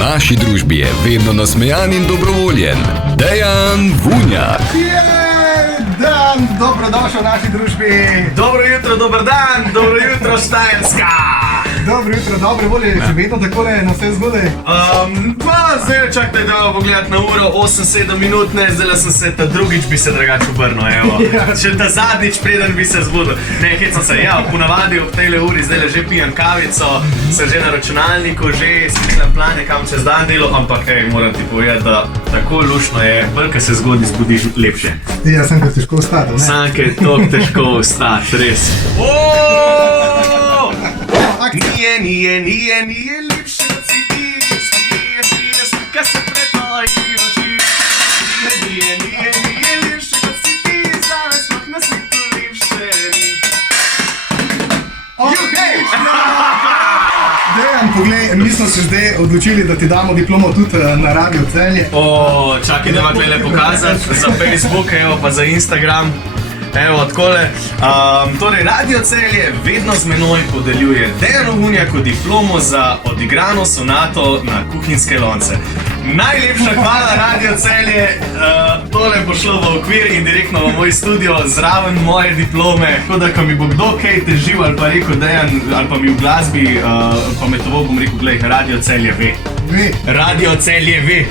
naši družbi je vedno nasmejan in dobrovoljen. Dejan Vunjak. Dan, dobrodošel v naši družbi. Dobro jutro, dober dan, dobro jutro, Štajerska. Dobro jutro, dobre volje, če vedno takole na vse zgodaj. Zdaj čakajte, da bomo gledati na uro 8-7 minut, ne, zdaj sem se ta drugič bi se drugače obrnil, evo. Še ta zadnjič preden bi se zbudil. Ne, hecam se, ja, ponavadi ob tejle uri zdaj že pijem kavico, sem že na računalniku, že sklepam plane, kam čez dan delo, ampak moram ti povedati, da tako luštno je, bolj, ko se zgodaj zbudiš, lepše. Ja, sem ga težko vstati, ne? Sanke je toliko težko vstati, res. Nije lepše, kot si ti, slika se pred tvojimi očmi. Nije lepše, kot si ti, zame sploh na svetu lepše ni. Dejan, poglej, mi smo se zdaj odločili, da ti damo diplomo tudi na Radio Celje. Čakaj, da vam tukaj pokazati za Facebook, evo pa za Instagram. Evo, takole. Torej, Radio Celje vedno z menoj podeljuje Dejanu Vunjaku diplomo za odigrano sonato na kuhinjske lonce. Najlepša hvala, Radio Celje. Tole bo šlo v okvir in direktno v moj studio zraven moje diplome. Tako da, ko mi bo kdo kaj težil ali pa rekel Dejan, ali pa mi v glasbi pametoval, bom rekel, glej, Radio Celje ve. Radio Celje ve.